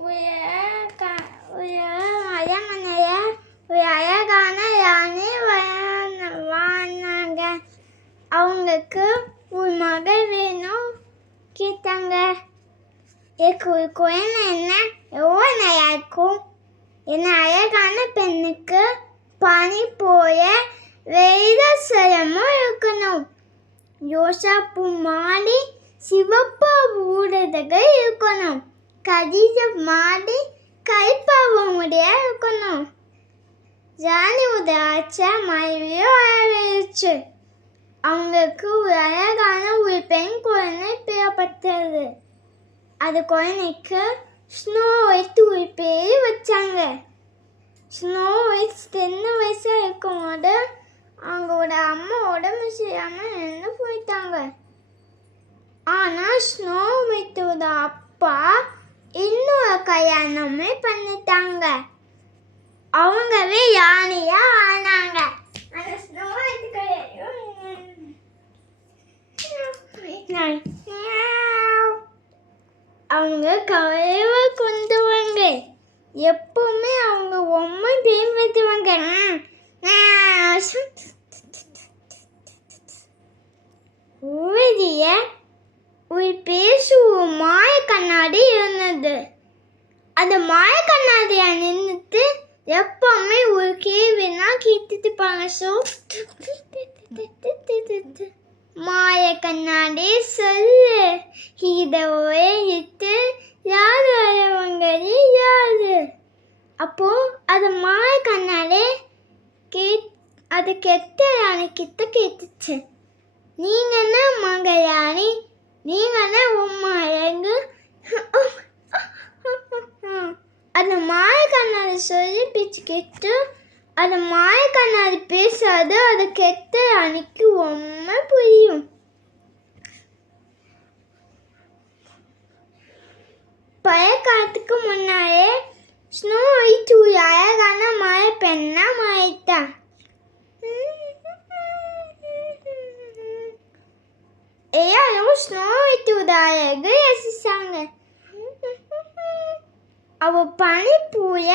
ஒரு அரண்மனையில ஒரு அழகான ராணி வாழ்ந்தாங்க. அவங்களுக்கு ஒரு மகள் வேணும் கேட்டாங்க. எனக்கு ஒரு குழந்தை என்ன எவ்வளோ நல்லா இருக்கும். என்ன அழகான பெண்ணுக்கு பனி போல வைரசரமும் இருக்கணும். ரோசாப்பூ மாடி சிவப்பு ஊடகங்கள் இருக்கணும். கடித மாடி கைப்பாவமுடைய இருக்கணும். ராணியோட ஆட்சியா மழையோ ஆரம்பிச்சு. அவங்களுக்கு ஒரு அழகான ஒரு பெண் குழந்தை பிறப்பட்டது. அது குழந்தைக்கு ஸ்னோ ஒயிட் ஒரு பேர் வச்சாங்க. ஸ்னோ ஒயிட் 10 வயசா இருக்கும்போது அவங்களோட அம்மா உடம்பு சரியாமல் இறந்து போயிட்டாங்க. ஆனால் ஸ்னோ ஒயிட்டோட அப்பா இன்னொரு கல்யாணமே பண்ணிட்டாங்க. அவங்கவே யானையா ஆனாங்க. அந்த ஸ்னோ ஒயிட் அவங்க கவலையை கொண்டுவாங்க. எப்பவுமே அவங்க உண்மை தேவைத்துவாங்க. ஊதிய ஒரு பேசும் மாய கண்ணாடி இருந்தது. அந்த மாய கண்ணாடியை நின்றுட்டு எப்பவுமே ஒரு கேள்வினா கேட்டுட்டு இருப்பாங்க. மாய கண்ணாடி சொல்லு, இதை இட்டு யாரு அழவங்களே யாரு? அப்போ அது மாய கண்ணாடி அது கெட்ட யானை கிட்ட கேட்டுச்சு. நீங்க என்ன மங்கயானி, நீங்க என்ன உம்மா அழகு? அந்த மாய கண்ணாடி சொல்லி பிச்சு கேட்டு அது மாய கண்ணாடி பேசாது. அது கெட்ட யானைக்கு ரொம்ப புரியும். பழைய காலத்துக்கு முன்னாலே ஸ்னோ ஒயிட் ஒரு அழகான மழை பெண்ணா மாறிட்டா. எல்லாரும் ஸ்னோ ஒயிட்டோட அழகு ரசிச்சாங்க. அவ பனி பூய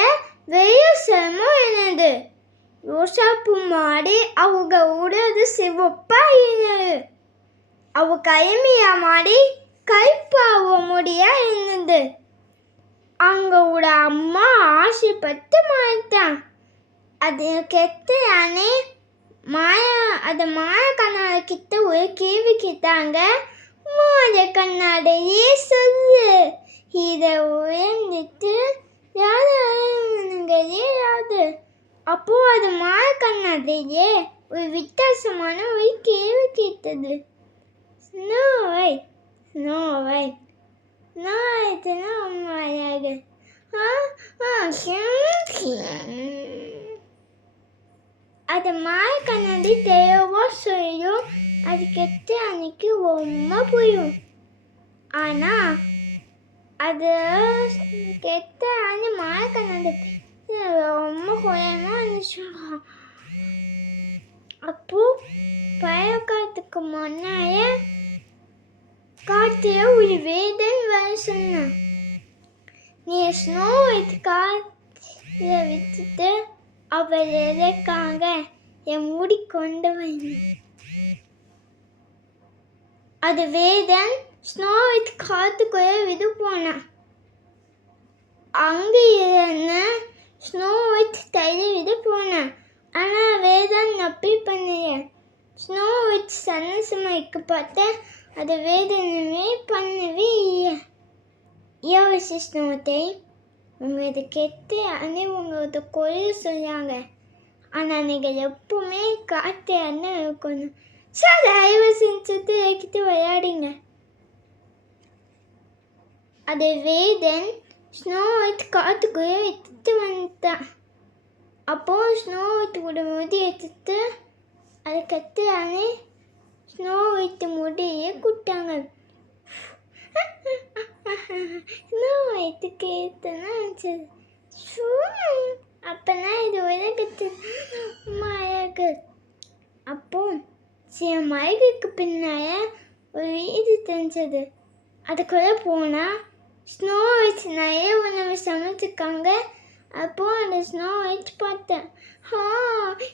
வெயிசமும் இருந்தது. ரோசாப்பூ மாடி அவங்க உடது சிவப்பா இருந்தது. அவ கைமையா மாடி கைப்பாவ முடியா இருந்தது. அவங்களோட அம்மா ஆசைப்பட்டு மாட்டான். அது கெட்ட யானே அது மாய கண்ணாடி கிட்ட ஒரு கேள்வி கேட்டாங்க. மாய கண்ணாடியே சொல்லு, இதை உயர்ந்துட்டு யாரு? அப்போ அது மாய கண்ணாடியே ஒரு வித்தியாசமான ஒரு கேள்வி கேட்டது. ஸ்னோ ஒயிட் அழகு. அது மாய கண்ணாடி தெளிவா சொல்லும். அது கெட்ட அன்னைக்கு ரொம்ப புரியும். ஆனா அது கெட்ட அன்னை மாய கண்ணாடி ரொம்ப குறையமா இருந்துச்சு. அப்போ பழைய காலத்துக்கு முன்னாய காட்டிய ஒரு வேதன் வர சொன்னான். நீ ஸ்னோ ஒயிட் காட்டில விட்டுட்டு அவர் எதற்காக என் மூடி கொண்டு வந்து. அது வேதன் ஸ்னோ ஒயிட் காட்டுக்குள்ள விடு போனான். அங்க இருந்து ஸ்னோ ஒயிட் தள்ளி விடு போனான். ஆனா வேதன் நப்பி பண்ணல. ஸ்னோ ஒயிட் சன்னசமைக்கு பார்த்து அது வேதனமே பண்ணவே இல்லை. யோசி ஸ்னோத்தை, உங்களுக்கு கெட்டு அன்னே உங்களோட கொலை சொன்னாங்க. ஆனால் நீங்கள் எப்பவுமே காட்டு அண்ணன் இருக்கணும். சார் தயவு செஞ்சுட்டு இறக்கிட்டு விளையாடுங்க. அது வேதன் ஸ்னோ ஒயிட் காட்டுக்குள்ளே எடுத்துட்டு வந்துட்டான். அப்போ ஸ்னோ ஒயிட்டோட முடி எடுத்துட்டு அதை கட்டு அண்ணே ஸ்னோ ஒயிட் முடியே கூட்டாங்க. ஸ்னோ ஒயிட்டுக்கு ஏற்றுனா இருந்துச்சு. அப்பனா இது உலகத்து அழகு. அப்போ சில மலைகளுக்கு பின்னால ஒரு வீடு தெரிஞ்சது. அதுக்குள்ளே போனால் ஸ்னோ ஒயிட் நிறைய உணவு சமைச்சிருக்காங்க. அப்போ அந்த ஸ்னோ ஒயிட் பார்த்தேன்.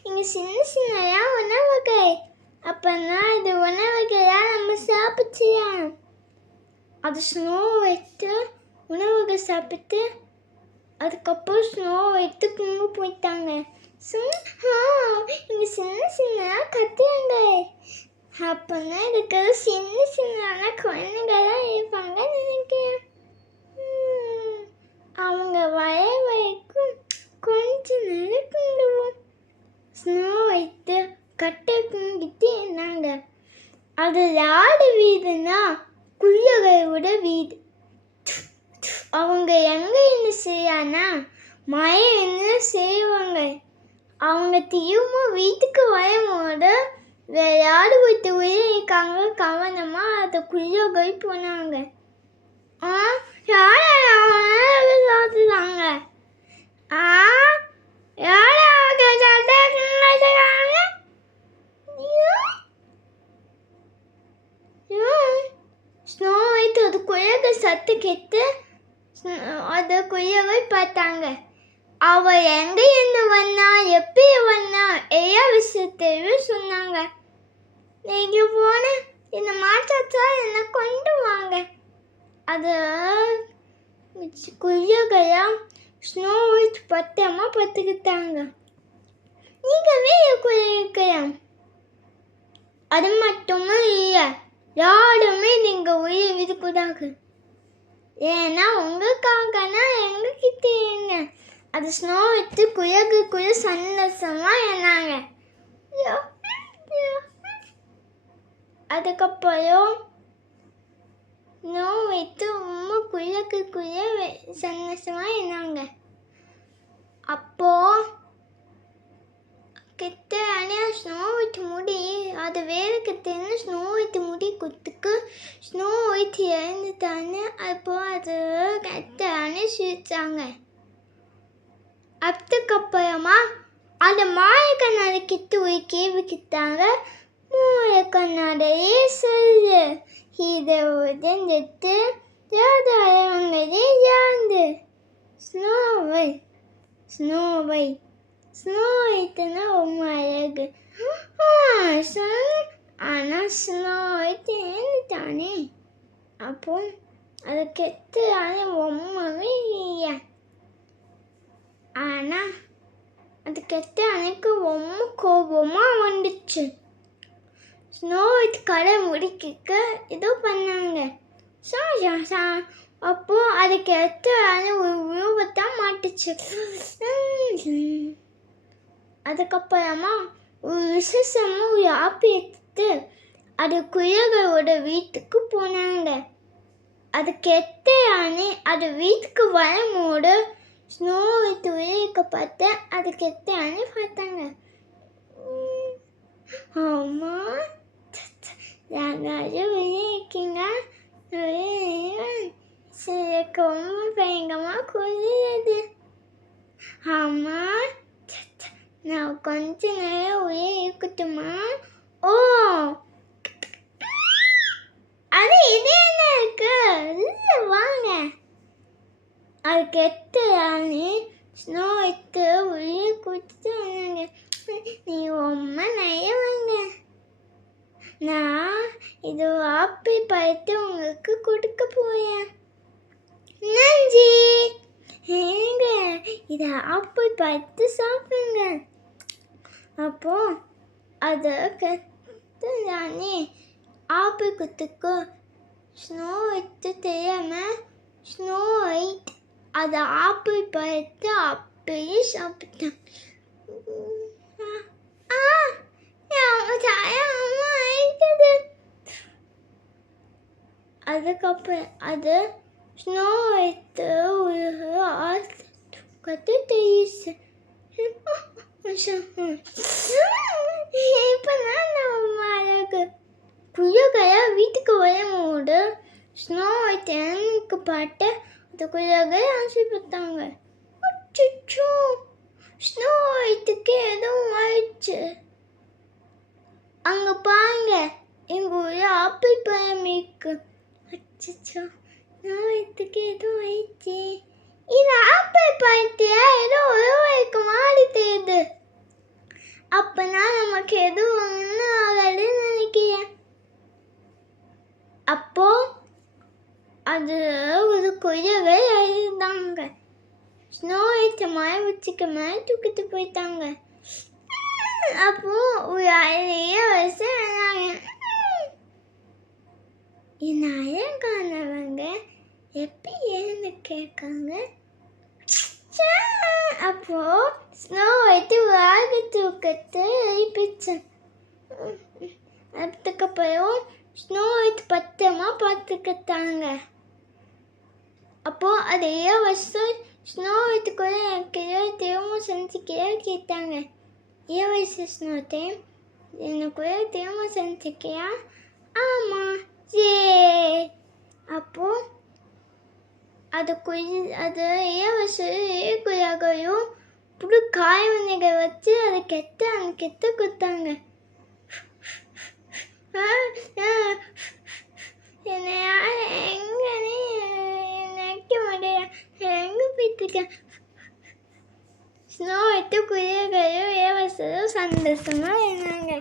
இங்கே சின்ன சின்னையா உணவுகள். அப்போனா இது உணவுகளாக நம்ம சாப்பிச்சியா? அது ஸ்னோ ஒயிட்டு உணவுகள் சாப்பிட்டு அதுக்கப்புறம் ஸ்னோ ஒயிட்டு தூங்க போயிட்டாங்க. இங்கே சின்ன சின்ன கத்துறாங்க. அப்போனா இருக்கிற சின்ன சின்ன குழந்தைங்களாம் இருப்பாங்க நினைக்கிறேன். அவங்க வர வரைக்கும் கொஞ்ச நேரம் தூங்குவோம். ஸ்னோ ஒயிட்டு கட்டை தூங்கிட்டு இருந்தாங்க. அது யாரு வீடுனா குள்ளகளோட வீடு. அவங்க எங்க என்ன செய்யானா மழை என்ன செய்வாங்க. அவங்க திரும்ப வீட்டுக்கு வரும்போது வேற யாரு வீட்டு உயிரிக்காங்க கவனமா அதை குள்ளகள் போனாங்க. சாப்பிடுறாங்க. ஸ்னோ ஒயிட் அது குழந்தை சத்து கேட்டு அது குழந்தை பார்த்தாங்க. அவ எங்க இருந்து வந்தா எப்படி வந்தா எல்லா விஷயத்தையும் சொன்னாங்க. நீங்க போன இந்த மாற்றத்தை என்ன கொண்டு வாங்க. அது குழந்தைகளாம் ஸ்னோ ஒயிட் பத்திரமா பார்த்துக்கிட்டாங்க. நீங்கவே குழந்தைக்கலாம். அது மட்டுமே இல்லை, யாருமே நீங்க உயிர் விடக்கூடாது. ஏன்னா உங்களுக்காகனா எங்ககிட்ட இருங்க. அது ஸ்னோ ஒயிட்டு குழந்தைக்குள்ள சந்தோஷமா இருந்தாங்க. அதுக்கப்புறம் ஸ்னோ ஒயிட்டு ரொம்ப குழந்தைக்குள்ள சந்தோஷமா இருந்தாங்க. அப்போ கிட்ட ஸ்னோ ஒயிட் முடி அது வேறு கிட்டேன்னு ஸ்னோ ஒயிட் முடி குத்துக்கு ஸ்னோ ஒயிட் இறந்துட்டான்னு அப்போ அது கெட்டான்னு சிரிச்சாங்க. அதுக்கப்புறமா அந்த மாயக்கண்ணாடி கிட்ட ஒரு கேள்வி கிட்டாங்க. மாயக்கண்ணாடியே சொல்லு, இதை உடஞ்சிட்டு யாதவங்களே யாந்து snow white. Snow white snow ஒயிட்னா ரொம்ப அழகு. ஆனால் ஸ்னோ ஒயிட் ஏந்துட்டானே. அப்போ அது கெட்டு ரொம்பவே இல்லை. ஆனால் அது கெட்ட அன்னைக்கு ரொம்ப கோபமாக வந்துச்சு. ஸ்னோ ஒயிட் கடை முடிக்க ஏதோ பண்ணாங்க. அப்போ அது கெட்ட ஒரு உருவத்தான் மாட்டுச்சு. அதுக்கப்புறமா ஒரு விசேஷமா ஒரு ஆப்பி எடுத்து அது குழந்தைகளோட வீட்டுக்கு போனாங்க. அது கெட்ட யானை அது வீட்டுக்கு வரும்போது ஸ்னோ ஒயிட் உயிரிக்க பார்த்து அது கெட்ட யானை பார்த்தாங்க. அம்மா யாராவது உயிரிக்கீங்க? ரொம்ப பயங்கரமாக குளிருது. அம்மா நான் கொஞ்ச நேரம் உயிர் இருக்கட்டுமா? ஓ அது இது என்ன இருக்கு? இல்லை வாங்க. அது கெட்ட யானை ஸ்னோ ஒயிட்டு உயிர் குடிச்சிட்டு வந்தாங்க. நீ ரொம்ப நயவங்க. நான் இது ஆப்பிள் பழத்தை உங்களுக்கு கொடுக்க போறேன். நன்றி. ஏங்க இதை ஆப்பிள் பழத்தை சாப்பிடுங்க. அப்போ அதை கெட்ட யானை ஆப்பிள் குத்துக்கு ஸ்னோ ஒயிட்டு தெரியாம ஸ்னோ ஒயிட் அதை ஆப்பிள் பழத்தை அப்படியே சாப்பிட்டான். அதுக்கப்புறம் அது ஸ்னோ ஒயிட்டு ஒரு கற்று தெரியுது. இப்போ தான் நம்ம அழகு குழந்தையா வீட்டுக்கு வரும்போது ஸ்னோ ஒயிட் எனக்கு பாட்டு அந்த குழந்தை ஆசைப்பட்டாங்க. அச்சோ ஸ்னோ ஒயிட்டுக்கு எதுவும் ஆயிடுச்சு. அங்கே பாருங்க எங்கள் ஊரில் ஆப்பிள் பழம் இருக்கு. அச்சோ ஸ்னோவைட்டுக்கு ஏதோ ஆயிடுச்சு. இது ஆப்பிள் பார்த்தியா? ஏதோ உருவாய்க்கு மாறி தெரியுது. அப்பனா நமக்கு எதுவும் ஒன்றும் ஆகாதுன்னு நினைக்கிறேன். அப்போ அது ஒரு குயவே இருந்தாங்க. ஸ்னோ ஒயிட்டை மழை வச்சுக்க மேலே தூக்கிட்டு போயிட்டாங்க. அப்போ ஒரு அழகிய வருஷம் என்ன அழகானவங்க எப்படி ஏன்னு கேட்காங்க. அப்போ ஸ்னோ ஒயிட்டு வாக தூக்கத்தை எழுப்பிச்சேன். அதுக்கப்புறம் ஸ்னோ ஒயிட் பத்திரமா பார்த்துக்கிட்டாங்க. அப்போ அதே வருஷம் ஸ்னோ ஒயிட்டு கூட எனக்கு திரும்ப செஞ்சுக்கிற கேட்டாங்க. வயசு ஸ்னோ டைம் எனக்கு திரும்ப செஞ்சுக்கியா? ஆமாம் ஏ. அப்போ அது ஏவசையும் புது காய்கனிகள் வச்சு அதை கெத்த கொடுத்தாங்க. என்னை எங்கன்னு நினைக்க மாட்டேன். எங்கே போயிட்டுருக்கேன்? ஸ்னோ விட்டு குயில்களும் ஏவசையும் சந்தோஷமாக இருந்தாங்க.